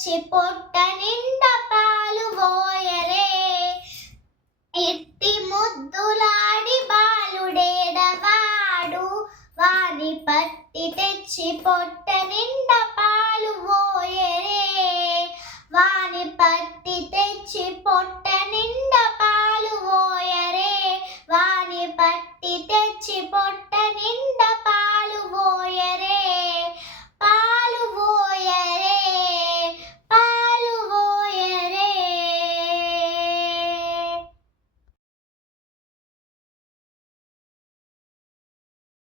వచ్చి పొట్ట నిండా పాలు పోయరే. ఎత్తి ముద్దులాడి బాలుడేడవాడు వాని పత్తి తెచ్చి పొట్ట నిండా పాలు పోయరే. వాని పత్తి తెచ్చి పొట్ట